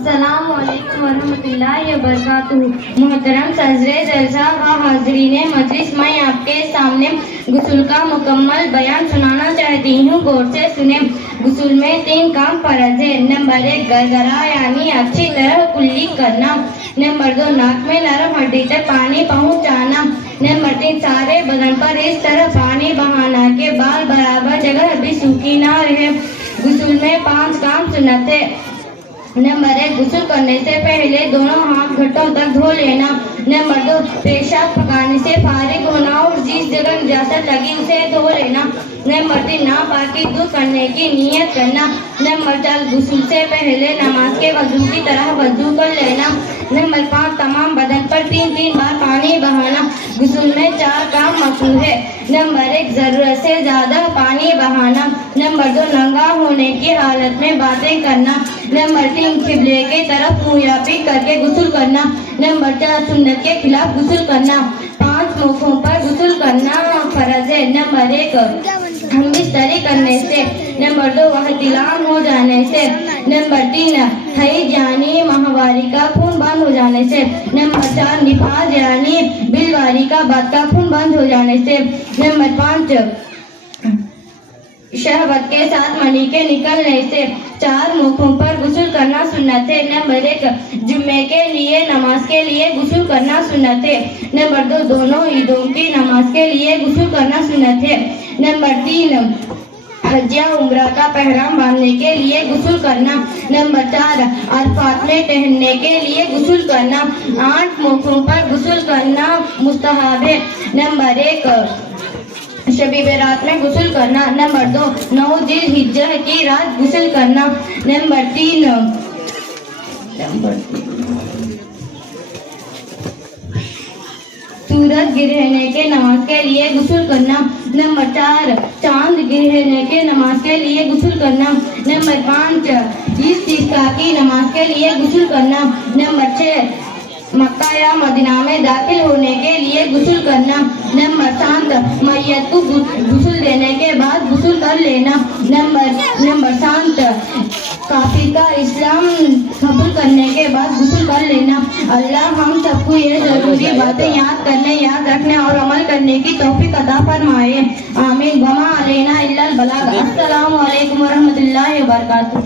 السلام علیکم ورحمۃ اللہ وبرکاتہ۔ محترم صدر جلسہ و حاضرین مجلس، میں آپ کے سامنے غسل کا مکمل بیان سنانا چاہتی ہوں، غور سے سنیں۔ غسل میں 3 کام فرض ہے۔ نمبر 1 گرگرا یعنی اچھی طرح کلی کرنا۔ نمبر 2 ناک میں نرم ہڈی تک پانی پہنچانا۔ نمبر 3 سارے بدن پر اس طرح پانی بہانا کہ بال برابر جگہ بھی سوکھی نہ رہے۔ غسل میں 5 کام سنت ہے۔ نمبر 1 غسل کرنے سے پہلے دونوں ہاتھ گھٹوں تک دھو لینا۔ نمبر 2 پیشاب پکانے سے فارغ ہونا اور جس جگہ نجاست لگی اسے دھو لینا۔ نمبر 3 ناپاکی دور کرنے کی نیت کرنا۔ نمبر 4 غسل سے پہلے نماز کے وضو کی طرح وضو کر لینا۔ نمبر 5 تمام بدن پر 3 بار پانی بہانا۔ غسل میں 4 کام مکروہ ہے۔ نمبر 1 ضرورت سے زیادہ پانی بہانا۔ نمبر 2 ننگا ہونے کی حالت میں باتیں کرنا۔ نمبر 3 قبلے کی طرف منہ کر کے غسل کرنا۔ نمبر 4 سنت کے خلاف غسل کرنا۔ 5 موقعوں پر غسل کرنا فرض ہے۔ نمبر 1 ہم بستری کرنے سے۔ نمبر 2 احتلام ہو جانے سے۔ نمبر 3 حیض یعنی ماہواری کا خون بند ہو جانے سے۔ نمبر 4 نفاس یعنی بلواری کا بعد کا خون بند ہو جانے سے۔ نمبر 5 شہوت کے ساتھ منی کے نکلنے سے۔ 4 موقعوں پر غسل کرنا سنت ہے۔ نمبر 1 جمعے کے لیے نماز کے لیے غسل کرنا سنت ہے۔ نمبر 2 دونوں عیدوں کی نماز کے لیے غسل کرنا سنت ہے۔ نمبر 3 حج یا عمرہ کا احرام باندھنے کے لیے غسل کرنا۔ نمبر 4 عرفات میں ٹہلنے کے لیے غسل کرنا۔ 8 موقعوں پر غسل کرنا مستحب ہے۔ نمبر 1 شب برات میں غسل کرنا۔ نمبر 2 9 ذی الحجہ کی رات غسل کرنا۔ نمبر 3 سورج گرہنے کے نماز کے لیے غسل کرنا۔ نمبر 4 چاند گرہنے کے نماز کے لیے غسل کرنا۔ نمبر 5 استسقاء کی نماز کے لیے غسل کرنا۔ نمبر 6 مکہ یا مدینہ میں داخل ہونے کے لیے غسل کرنا۔ نمبر 7 میت کو غسل دینے کے بعد غسل کر لینا۔ نمبر 7 کافر کا اسلام قبول کرنے کے بعد غسل کر لینا۔ اللہ ہم سب کو یہ ضروری باتیں یاد کرنے، یاد رکھنے اور عمل کرنے کی توفیق عطا فرمائے، آمین۔ وما علینا الا البلاغ۔ السلام علیکم ورحمۃ اللہ وبرکاتہ۔